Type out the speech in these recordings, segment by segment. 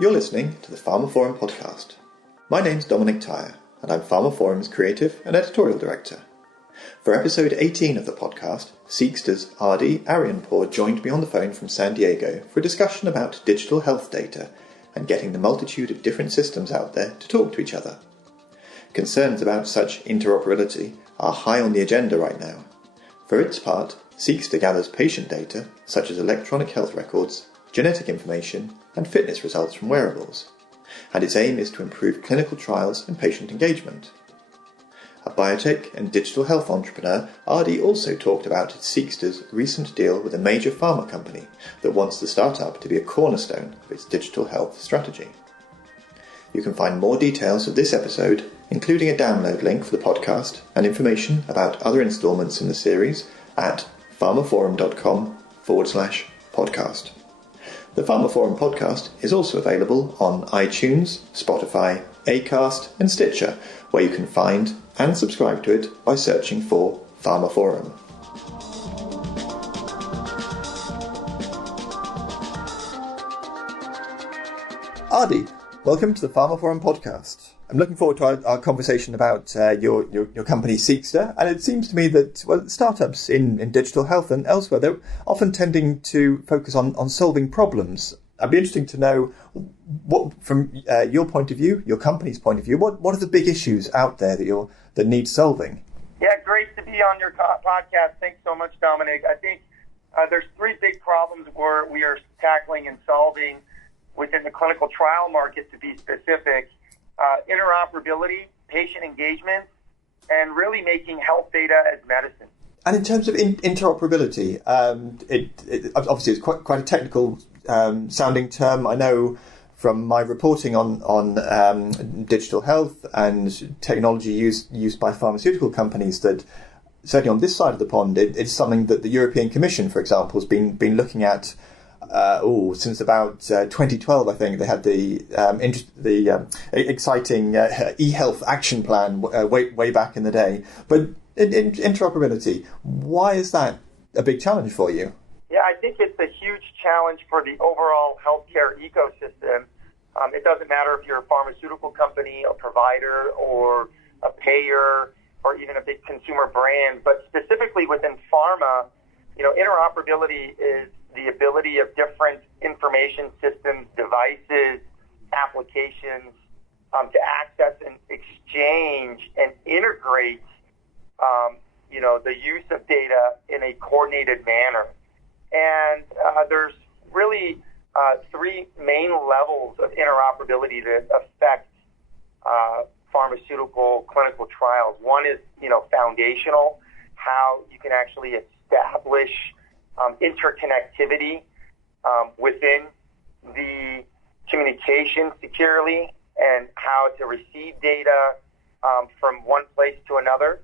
You're listening to the pharmaphorum podcast. My name's Dominic Tyre, and I'm pharmaphorum's creative and editorial director. For episode 18 of the podcast, Seekster's Adi Aryanpur joined me on the phone from San Diego for a discussion about digital health data and getting the multitude of different systems out there to talk to each other. Concerns about such interoperability are high on the agenda right now. For its part, Seekster gathers patient data, such as electronic health records, genetic information, and fitness results from wearables, and its aim is to improve clinical trials and patient engagement. A biotech and digital health entrepreneur, Adi also talked about Seekster's recent deal with a major pharma company that wants the startup to be a cornerstone of its digital health strategy. You can find more details of this episode, including a download link for the podcast and information about other installments in the series at pharmaphorum.com/podcast. The pharmaphorum podcast is also available on iTunes, Spotify, Acast and Stitcher, where you can find and subscribe to it by searching for pharmaphorum. Adi, welcome to the pharmaphorum podcast. I'm looking forward to our conversation about your company Seekster, and it seems to me that startups in digital health and elsewhere, they're often tending to focus on solving problems. I'd be interested to know what, from your point of view, your company's point of view, what are the big issues out there that need solving? Yeah, great to be on your podcast. Thanks so much, Dominic. I think there's three big problems we are tackling and solving within the clinical trial market, to be specific. Interoperability, patient engagement, and really making health data as medicine. And in terms of interoperability, it obviously it's quite a technical sounding term. I know from my reporting on digital health and technology used by pharmaceutical companies that certainly on this side of the pond, it's something that the European Commission, for example, has been looking at. Since about 2012, I think they had the exciting e-health action plan way back in the day. But interoperability, why is that a big challenge for you? Yeah, I think it's a huge challenge for the overall healthcare ecosystem. It doesn't matter if you're a pharmaceutical company, a provider, or a payer, or even a big consumer brand. But specifically within pharma, interoperability is the ability of different information systems, devices, applications to access and exchange and integrate, the use of data in a coordinated manner. And there's really three main levels of interoperability that affect pharmaceutical clinical trials. One is, foundational, how you can actually establish interconnectivity within the communication securely and how to receive data from one place to another.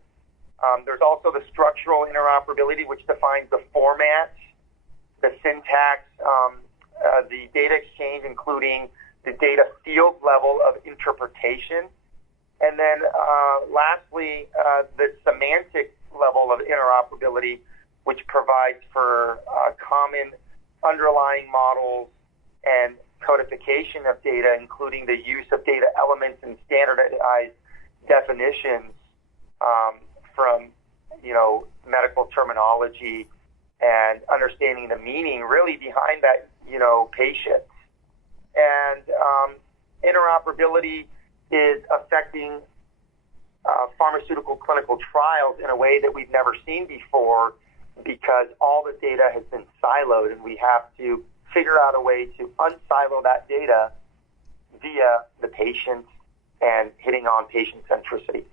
There's also the structural interoperability, which defines the format, the syntax, the data exchange, including the data field level of interpretation. And then lastly, the semantic level of interoperability, which provides for common underlying models and codification of data, including the use of data elements and standardized definitions from, medical terminology and understanding the meaning really behind that, patient. And interoperability is affecting pharmaceutical clinical trials in a way that we've never seen before, because all the data has been siloed, and we have to figure out a way to unsilo that data via the patient and hitting on patient centricity.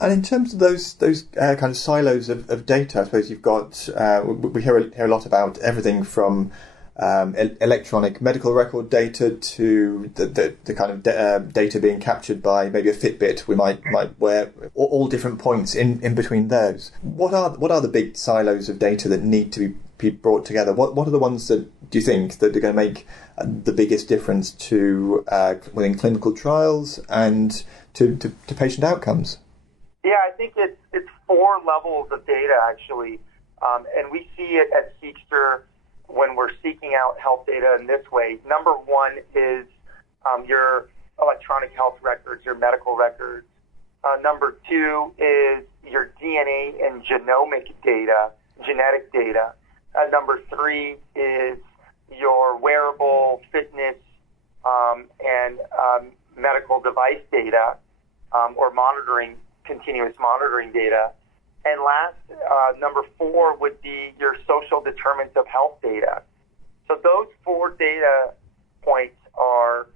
And in terms of those kind of silos of data, I suppose you've got, we hear a lot about everything from electronic medical record data to the kind of data being captured by maybe a Fitbit we might wear, all different points in between those. What are the big silos of data that need to be brought together? What are the ones that do you think that are going to make the biggest difference to within clinical trials and to patient outcomes? Yeah, I think it's four levels of data actually, and we see it at Seekster when we're seeking out health data in this way. Number one is your electronic health records, your medical records. Number 2 is your DNA and genomic data, genetic data. Number 3 is your wearable fitness and medical device data or monitoring, continuous monitoring data. And last, number 4 would be your social determinants of health data. So those 4 data points are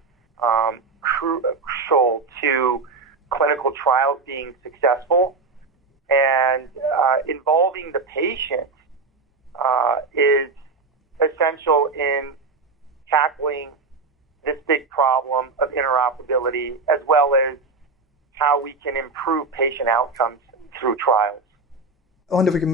crucial to clinical trials being successful, and involving the patient is essential in tackling this big problem of interoperability, as well as how we can improve patient outcomes through trials. I wonder if we can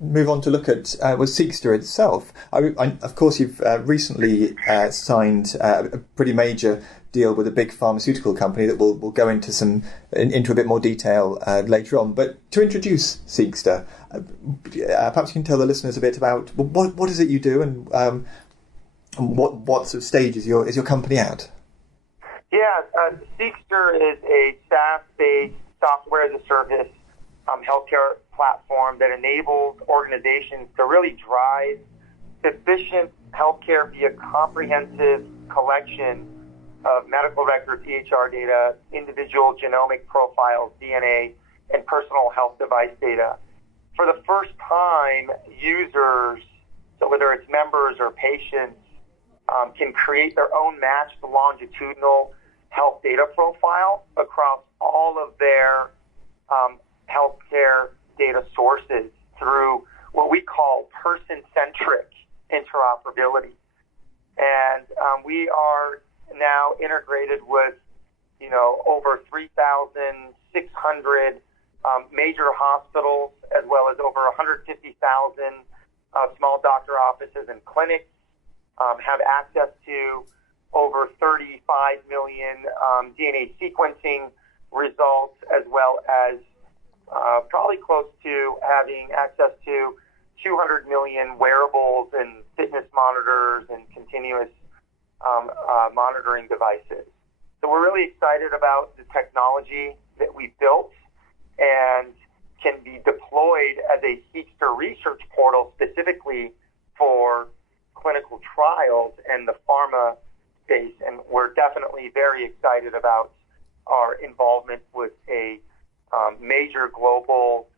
move on to look at Seekster itself. Of course, you've recently signed a pretty major deal with a big pharmaceutical company that we'll go into a bit more detail later on. But to introduce Seekster, perhaps you can tell the listeners a bit about what is it you do, and what sort of stage is your company at? Yeah, Seekster is a SaaS-based software as a service healthcare platform that enables organizations to really drive efficient healthcare via comprehensive collection of medical records, EHR data, individual genomic profiles, DNA, and personal health device data. For the first time, users, so whether it's members or patients, can create their own matched longitudinal health data profile across all of their healthcare data sources through what we call person-centric interoperability. And we are now integrated with, over 3,600 major hospitals, as well as over 150,000 small doctor offices and clinics, have access to over 35 million DNA sequencing results, as well as probably close to having access to 200 million wearables and fitness monitors and continuous monitoring devices. So we're really excited about the technology that we built and can be deployed as a Seekster research portal specifically for clinical trials and the pharma space. And we're definitely very excited about our involvement with a major global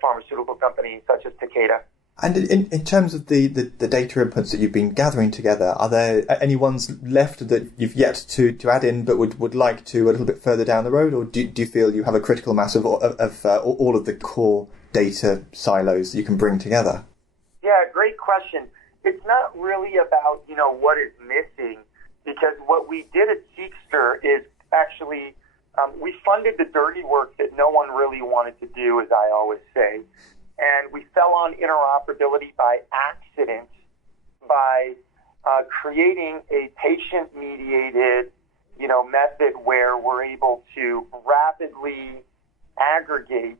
pharmaceutical company such as Takeda. And in terms of the data inputs that you've been gathering together, are there any ones left that you've yet to add in but would like to a little bit further down the road, or do you feel you have a critical mass of all of the core data silos that you can bring together? Yeah, great question. It's not really about, what is missing, because what we did at Seekster is actually we funded the dirty work that no one really wanted to do, as I always say. And we fell on interoperability by accident by creating a patient-mediated, method where we're able to rapidly aggregate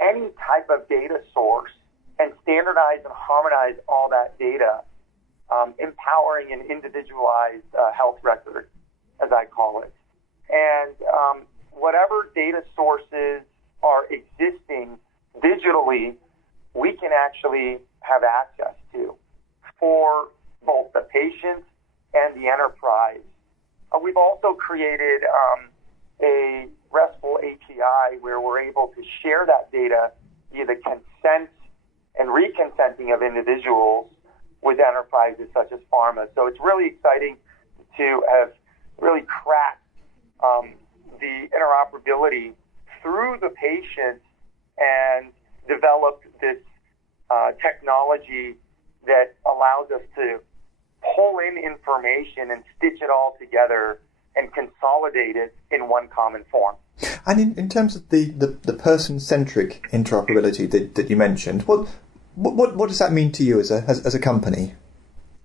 any type of data source and standardize and harmonize all that data, empowering an individualized health record, as I call it. And whatever data sources are existing digitally, we can actually have access to for both the patient and the enterprise. We've also created a RESTful API where we're able to share that data via the consent and reconsenting of individuals with enterprises such as pharma. So it's really exciting to have really cracked the interoperability through the patient and developed this technology that allows us to pull in information and stitch it all together and consolidate it in one common form. And in terms of the person-centric interoperability that you mentioned, what does that mean to you as a company?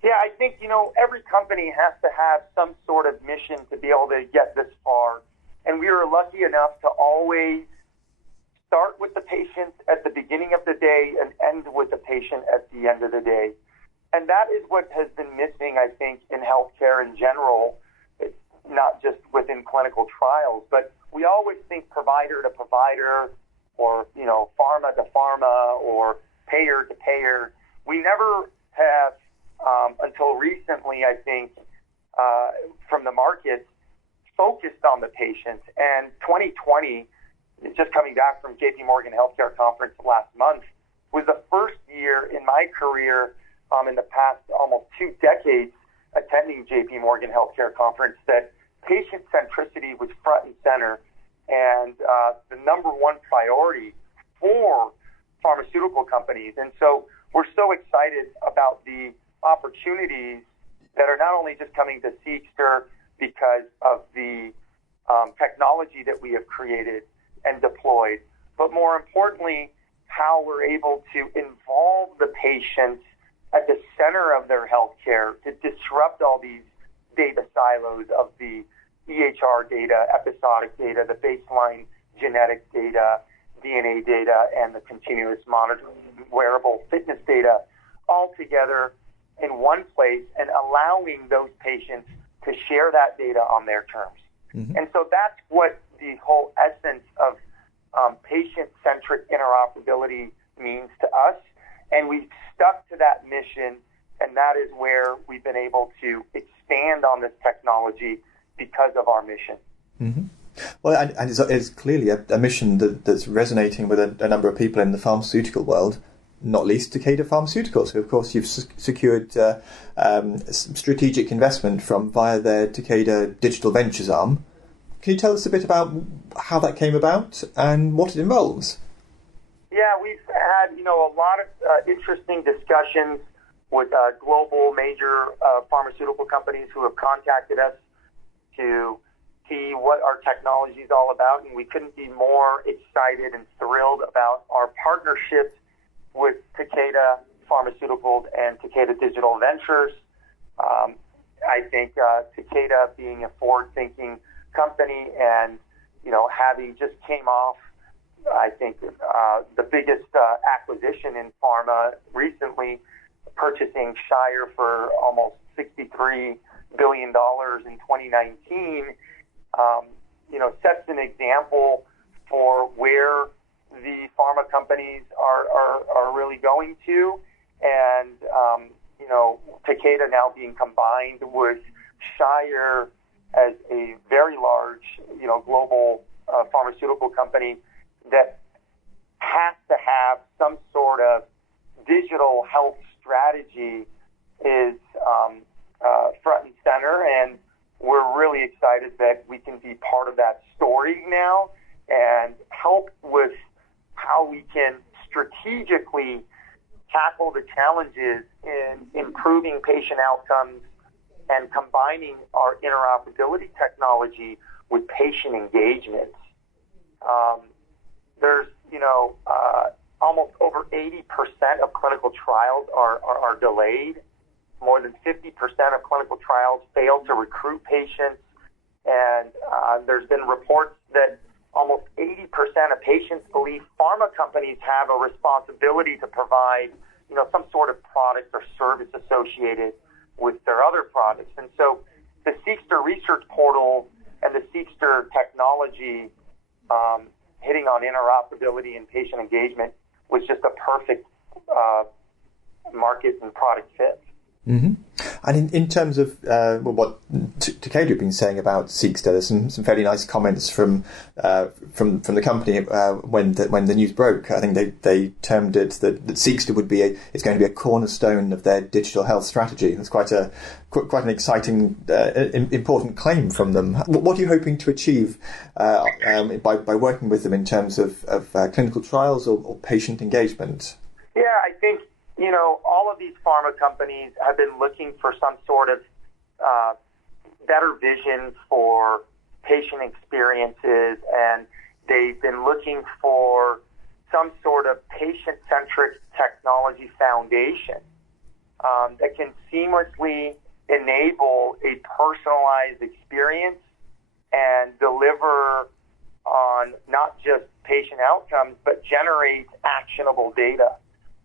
Yeah, I think, every company has to have some sort of mission to be able to get this far. And we were lucky enough to always start with the patient at the beginning of the day and end with the patient at the end of the day. And that is what has been missing, I think, in healthcare in general. clinical trials, but we always think provider to provider, or, pharma to pharma, or payer to payer. We never have, until recently, I think, from the market, focused on the patient. And 2020, just coming back from JP Morgan Healthcare Conference last month, was the first year in my career, in the past almost 2 decades, attending JP Morgan Healthcare Conference, that patient centricity was front and center, and the number one priority for pharmaceutical companies. And so we're so excited about the opportunities that are not only just coming to Seekster because of the technology that we have created and deployed, but more importantly, how we're able to involve the patients at the center of their healthcare to disrupt all these data silos of the EHR data, episodic data, the baseline genetic data, DNA data, and the continuous monitoring, wearable fitness data, all together in one place, and allowing those patients to share that data on their terms. Mm-hmm. And so that's what the whole essence of patient-centric interoperability means to us. And we've stuck to that mission, and that is where we've been able to expand on this technology because of our mission. Mm-hmm. Well, and it's clearly a mission that's resonating with a number of people in the pharmaceutical world, not least Takeda Pharmaceuticals, who, of course, you've secured strategic investment from via their Takeda Digital Ventures arm. Can you tell us a bit about how that came about and what it involves? Yeah, we've had, a lot of interesting discussions with global major pharmaceutical companies who have contacted us to see what our technology is all about, and we couldn't be more excited and thrilled about our partnership with Takeda Pharmaceuticals and Takeda Digital Ventures. I think Takeda, being a forward-thinking company, and having just came off, I think, the biggest acquisition in pharma recently, purchasing Shire for almost $63 billion in 2019, sets an example for where the pharma companies are really going to. And, Takeda now being combined with Shire as a very large, global pharmaceutical company that has to have some sort of digital health strategy is front and center, and we're really excited that we can be part of that story now and help with how we can strategically tackle the challenges in improving patient outcomes and combining our interoperability technology with patient engagement. There's, almost over 80% of clinical trials are delayed. More than 50% of clinical trials fail to recruit patients. And there's been reports that almost 80% of patients believe pharma companies have a responsibility to provide, some sort of product or service associated with their other products. And so the Seekster Research Portal and the Seekster technology hitting on interoperability and patient engagement was just a perfect market and product fit. Mm-hmm. And in terms of what Takeda have been saying about Seekster, there's some fairly nice comments from the company when the news broke. I think they termed it that Seekster it's going to be a cornerstone of their digital health strategy. It's quite an exciting, important claim from them. What are you hoping to achieve by working with them in terms of clinical trials or patient engagement? Yeah, I think all of these pharma companies have been looking for some sort of better vision for patient experiences, and they've been looking for some sort of patient-centric technology foundation that can seamlessly enable a personalized experience and deliver on not just patient outcomes, but generate actionable data.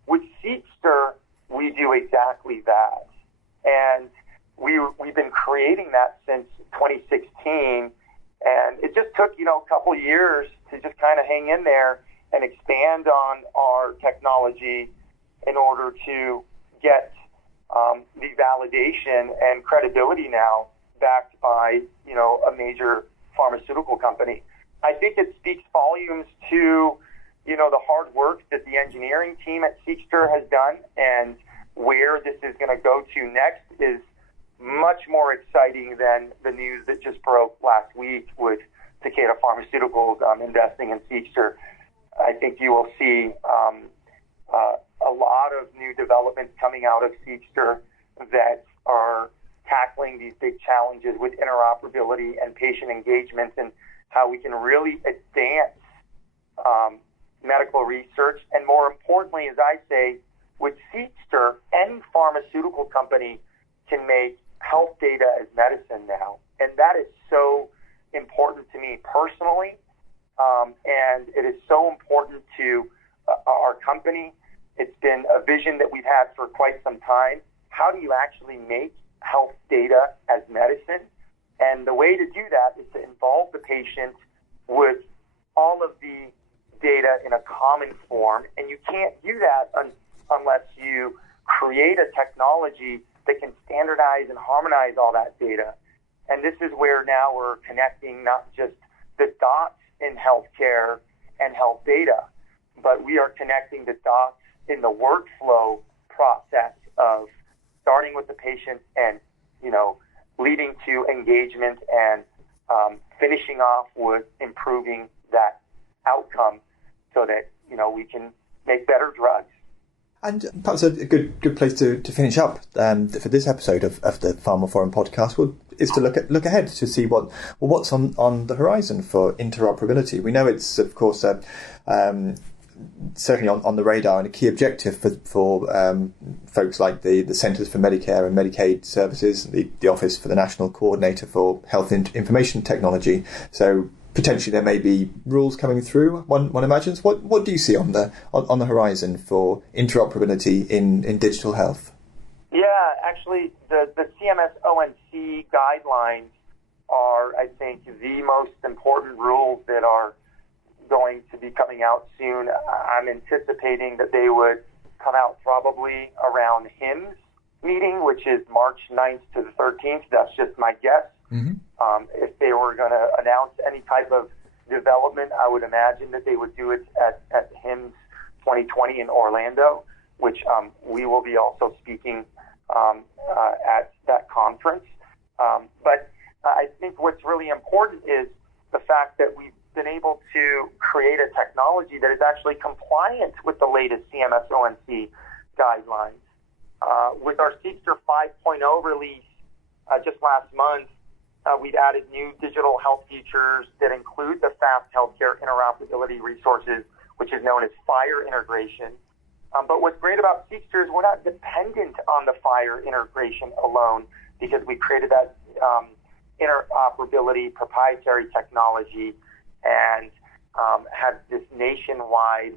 With Seekster, we do exactly that. And we've been creating that since 2016, And it just took, a couple years to just kind of hang in there and expand on our technology in order to get the validation and credibility now backed by, a major pharmaceutical company. I think it speaks volumes to, the hard work that the engineering team at Seekster has done, and where this is going to go to next is much more exciting than the news that just broke last week with Takeda Pharmaceuticals investing in Seekster. I think you will see a lot of new developments coming out of Seekster that are tackling these big challenges with interoperability and patient engagement, and how we can really advance medical research. And more importantly, as I say, with Seekster, any pharmaceutical company can make health data as medicine now. And that is so important to me personally, and it is so important to our company. It's been a vision that we've had for quite some time. How do you actually make health data as medicine? And the way to do that is to involve the patient with all of the data in a common form. And you can't do that unless you create a technology that can standardize and harmonize all that data. And this is where now we're connecting not just the dots in healthcare and health data, but we are connecting the dots in the workflow process of starting with the patient and, leading to engagement and finishing off with improving that outcome so that, we can make better drugs. And perhaps a good place to finish up for this episode of the pharmaphorum podcast is to look ahead to see what's on the horizon for interoperability. We know it's, of course, certainly on the radar and a key objective for folks like the Centres for Medicare and Medicaid Services, the Office for the National Coordinator for Health Information Technology. So potentially there may be rules coming through. One imagines. What do you see on the horizon for interoperability in digital health? Yeah, actually, the CMS ONC guidelines are, I think, the most important rules that are going to be coming out soon. I'm anticipating that they would come out probably around HIMSS meeting, which is March 9th to the 13th. That's just my guess. Mm-hmm. If they were going to announce any type of development, I would imagine that they would do it at HIMSS 2020 in Orlando, which we will be also speaking at that conference. But I think what's really important is the fact that we've been able to create a technology that is actually compliant with the latest CMS ONC guidelines. With our Seekster 5.0 release just last month, we've added new digital health features that include the fast healthcare interoperability resources, which is known as FHIR integration. But what's great about Seekster is we're not dependent on the FHIR integration alone, because we created that interoperability proprietary technology and had this nationwide,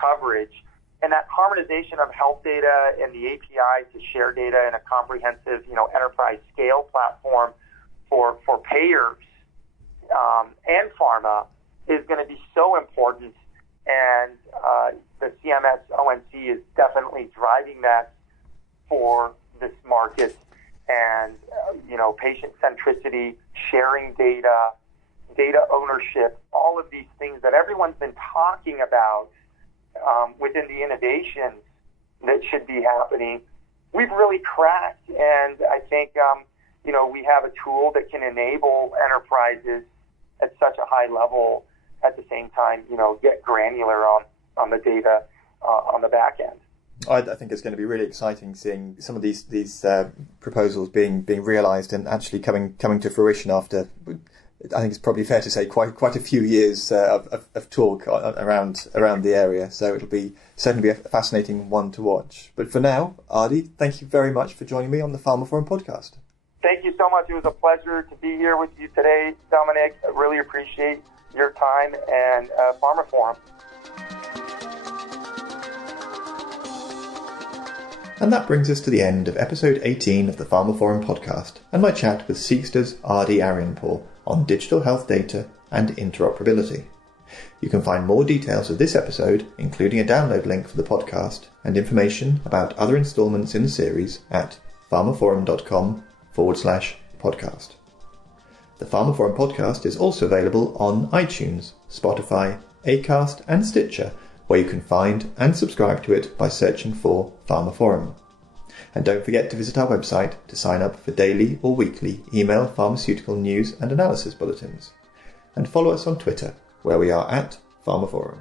coverage. And that harmonization of health data and the API to share data in a comprehensive, enterprise scale platform for payers and pharma is going to be so important. And the CMS ONC is definitely driving that for this market. And, patient centricity, sharing data, data ownership, all of these things that everyone's been talking about within the innovations that should be happening, we've really cracked. And I think, we have a tool that can enable enterprises at such a high level at the same time, get granular on the data on the back end. I think it's going to be really exciting seeing some of these proposals being realised and actually coming to fruition after, I think it's probably fair to say, quite a few years of talk around the area. So it'll certainly be a fascinating one to watch. But for now, Adi, thank you very much for joining me on the pharmaphorum podcast. Thank you so much. It was a pleasure to be here with you today, Dominic. I really appreciate your time and pharmaphorum. And that brings us to the end of episode 18 of the pharmaphorum podcast and my chat with Seekster's Adi Aryanpour on digital health data and interoperability. You can find more details of this episode, including a download link for the podcast and information about other instalments in the series at pharmaphorum.com/podcast. The pharmaphorum podcast is also available on iTunes, Spotify, Acast and Stitcher, where you can find and subscribe to it by searching for pharmaphorum. And don't forget to visit our website to sign up for daily or weekly email pharmaceutical news and analysis bulletins. And follow us on Twitter, where we are at pharmaphorum.